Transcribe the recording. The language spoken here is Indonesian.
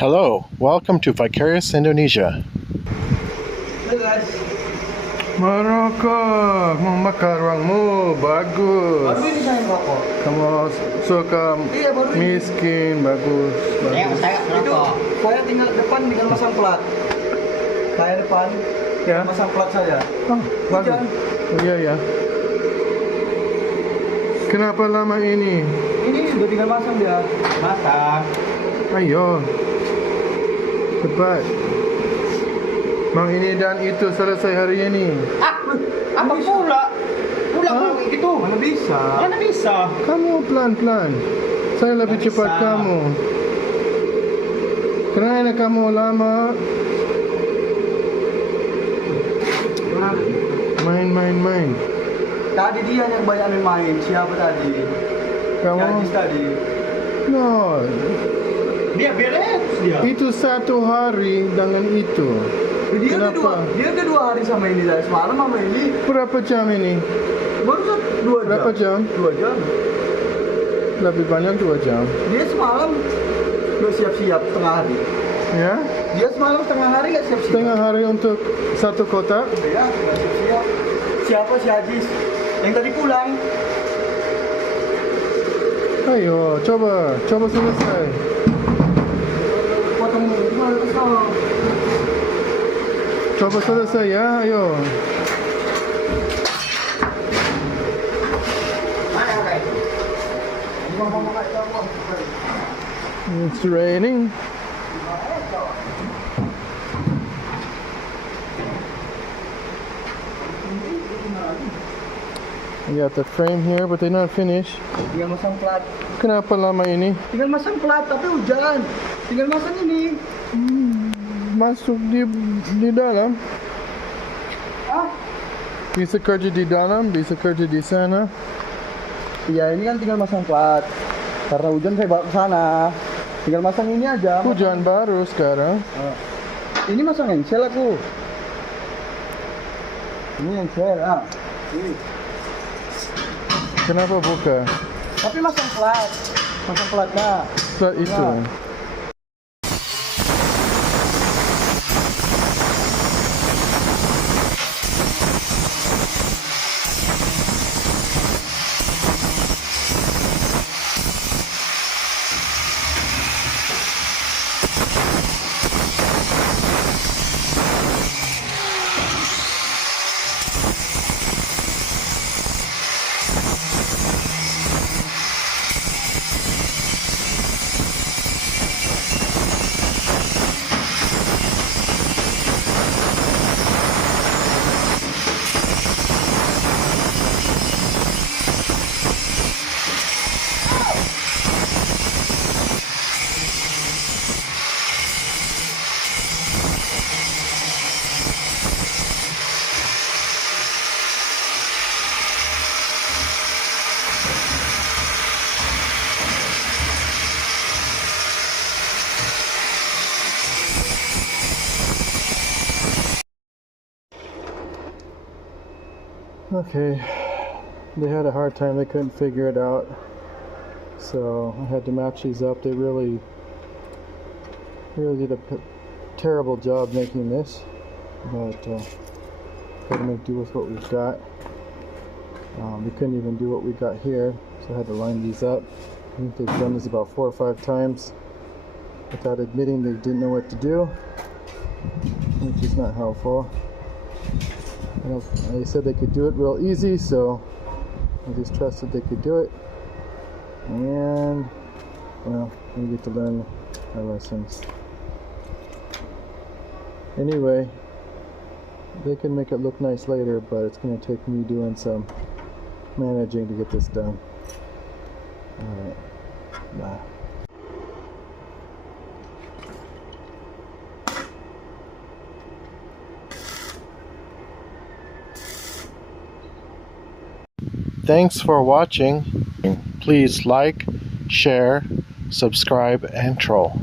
Hello, welcome to Vicarious Indonesia. Merokok, membakar uangmu, bagus. Baru ini saya merokok. Kamu suka miskin, bagus. Saya merokok. Saya tinggal masang plat. Saya depan, Ya. masang plat saya. Oh, bagus. Oh, iya ya. Kenapa lama ini? Ini sudah tinggal masang dia. Masang. Ayo, cepat. Mau ini dan itu selesai hari ini. Apa pula? Pulang gitu. Mana bisa? Mana bisa? Kamu pelan-pelan. Saya lebih cepat kamu. Kenapa kamu lama? Main. Tadi dia yang banyak main. Siapa tadi? Kamu? Si tadi. No. Dia beres dia. Itu satu hari dengan itu. Dia Kenapa? udah 2 hari sama ini dari semalam sama ini. Berapa jam ini? Baru 2 jam. Berapa jam? 2 jam. Lebih banyak 2 jam. Dia semalam udah siap-siap setengah hari. Ya? Dia semalam setengah hari nggak siap-siap. Setengah hari untuk satu kotak. Ya, nggak siap-siap. Siapa si Ajis? Yang tadi pulang. Ayo, coba selesai. Potong gimana kesal? Coba selesai ya, ayo. It's raining. We got the frame here, but they're not finished. Tinggal masang plat. Kenapa lama ini? Tinggal masang plat, tapi hujan. Tinggal masang ini. Masuk di dalam. Ah? Bisa kerja di dalam, bisa kerja di sana. Iya, ini kan tinggal masang plat. Karena hujan saya bawa ke sana. Tinggal masang ini aja. Hujan baru sekarang. Ini masang engsel aku. Ini engsel. Ini. Kenapa buka? Tapi masang plat. Masang platnya. Plat itu. Ya. Okay, they had a hard time, they couldn't figure it out, so I had to match these up. They really did a terrible job making this, but gotta make do with what we've got. We couldn't even do what we got here, so I had to line these up. I think they've done this about 4 or 5 times without admitting they didn't know what to do, which is not helpful. They said they could do it real easy, so I just trusted they could do it. And, well, we get to learn our lessons. Anyway, they can make it look nice later, but it's going to take me doing some managing to get this done. Alright, bye. Thanks for watching. Please like, share, subscribe, and troll.